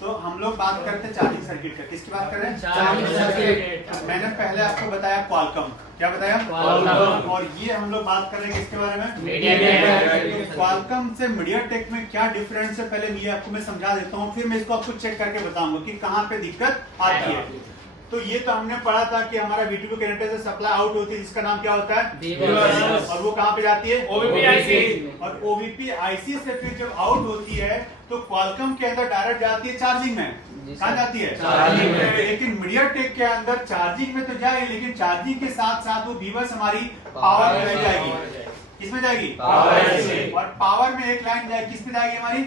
तो हम लोग बात करते हैं चार्जिंग सर्किट का। किसकी बात कर रहे हैं? Charging circuit. मैंने पहले आपको बताया क्वालकॉम। क्या बताया? क्वालकॉम। और ये हम लोग बात कर रहे हैं किसके बारे में? मीडियाटेक। क्वालकॉम से मीडियाटेक में क्या डिफरेंस है, पहले ये आपको मैं समझा देता हूँ, फिर मैं इसको आपको चेक करके बताऊंगा कि कहाँ पे दिक्कत आती है। तो ये तो हमने पढ़ा था कि हमारा V2 कनेक्टर से सप्लाई आउट होती है, जिसका नाम क्या होता है? और वो कहाँ पे जाती है? OVP IC। और OVP IC से फिर जब आउट होती है तो क्वालकॉम के अंदर डायरेक्ट जाती है चार्जिंग में। कहाँ जाती है? चार्जिंग में। लेकिन मीडियाटेक के अंदर चार्जिंग में तो जाएगी, लेकिन चार्जिंग के साथ साथ वो बीबस हमारी पावर में जाएगी। किसमें जाएगी? पावर। और पावर में एक लाइन जाएगी, किस पे जाएगी हमारी?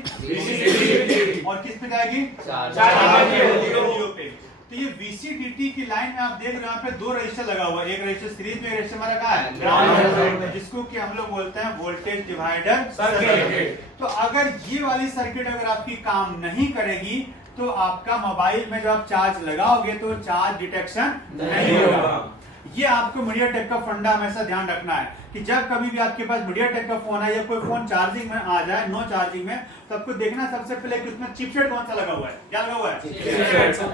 और किस पे जाएगी? चार्जिंग पे। तो ये VCDT की लाइन में आप देख रहे हो यहाँ पे दो रजिस्टर लगा हुआ है, एक रजिस्टर सीरीज में, एक रजिस्टर हमारा कहाँ है? ग्राउंड, जिसको कि हम लोग बोलते हैं वोल्टेज डिवाइडर सर्किट। तो अगर ये वाली सर्किट अगर आपकी काम नहीं करेगी तो आपका मोबाइल में जब आप चार्ज लगाओगे तो चार्ज डिटेक्शन नहीं होगा। ये आपको मीडियाटेक का फंडा हमेशा ध्यान रखना है कि जब कभी भी आपके पास मीडियाटेक का फोन है या कोई फोन चार्जिंग में आ जाए, नो चार्जिंग में, तो आपको देखना सबसे पहले कि उसमें चिपसेट कौन सा लगा हुआ है। क्या लगा हुआ है?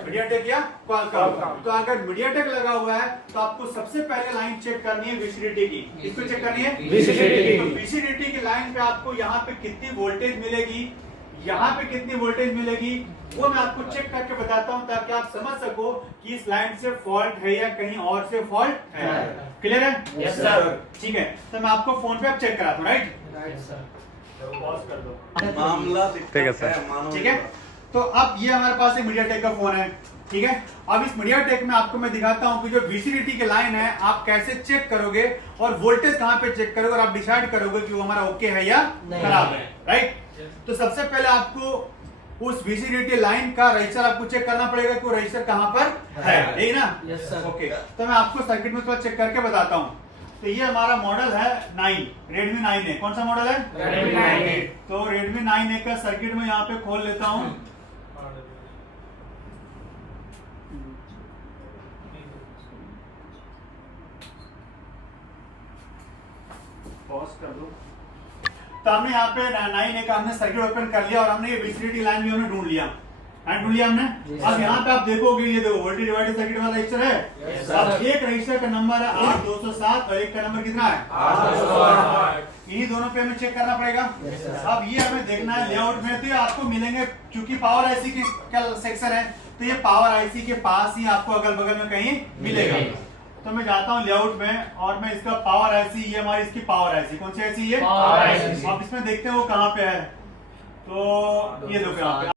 मीडियाटेक या क्वालकॉम। तो अगर मीडियाटेक लगा हुआ है तो आपको सबसे पहले लाइन चेक करनी है VCDT की। किसको चेक करनी है? तो VCDT की लाइन पे आपको यहाँ पे कितनी वोल्टेज मिलेगी, यहाँ पे कितनी वोल्टेज मिलेगी, वो मैं आपको चेक करके बताता हूँ ताकि आप समझ सको कि इस लाइन से फॉल्ट है या कहीं और से फॉल्ट है। क्लियर है? Yes sir. ठीक है, तो मैं आपको फोन पे अब चेक कराता हूँ। Right sir. पॉज कर दो। मामला ठीक है सर। ठीक है, तो अब ये हमारे पास एक मीडियाटेक का फोन है। ठीक है, अब इस मीडियाटेक में आपको मैं दिखाता हूँ कि जो VCDT की लाइन है आप कैसे चेक करोगे और वोल्टेज कहाँ पे चेक करोगे और आप डिसाइड करोगे कि वो हमारा ओके है या खराब है। राइट, तो सबसे पहले आपको उस VCDT लाइन का रजिस्टर आपको चेक करना पड़ेगा कि वो रजिस्टर कहाँ पर है। ठीक ना? Yes sir. ओके, तो मैं आपको सर्किट में थोड़ा चेक करके बताता हूँ। तो ये हमारा मॉडल है 9, Redmi 9A। कौन सा मॉडल है? Redmi 9A। तो Redmi 9A का सर्किट में यहाँ पे खोल लेता हूँ। पॉज कर दो। तो हमने यहाँ पे 9A का हमने सर्किट ओपन कर लिया और हमने ये VCDT लाइन भी हमने ढूंढ लिया। ढूंढ लिया हमने। अब यहाँ पे आप देखोगे, ये देखो वोल्टेज डिवाइडर सर्किट वाला रजिस्टर है। अब एक रजिस्टर का नंबर है 8207 और एक का नंबर कितना है? 808। इन्हीं दोनों पे हमें चेक करना पड़ेगा। अब ये हमें देखना है लेआउट में, तो ये आपको मिलेंगे, क्योंकि पावर आईसी के क्या सेक्शन है, तो ये पावर आईसी के पास ही आपको अगल बगल में कहीं मिलेगा। तो मैं जाता हूँ लेआउट में और मैं इसका पावर आईसी, ये हमारी इसकी पावर आईसी, कौन सी आईसी? ये पावर आईसी। अब इसमें देखते हैं वो कहाँ पे है। तो ये देखो यहाँ पे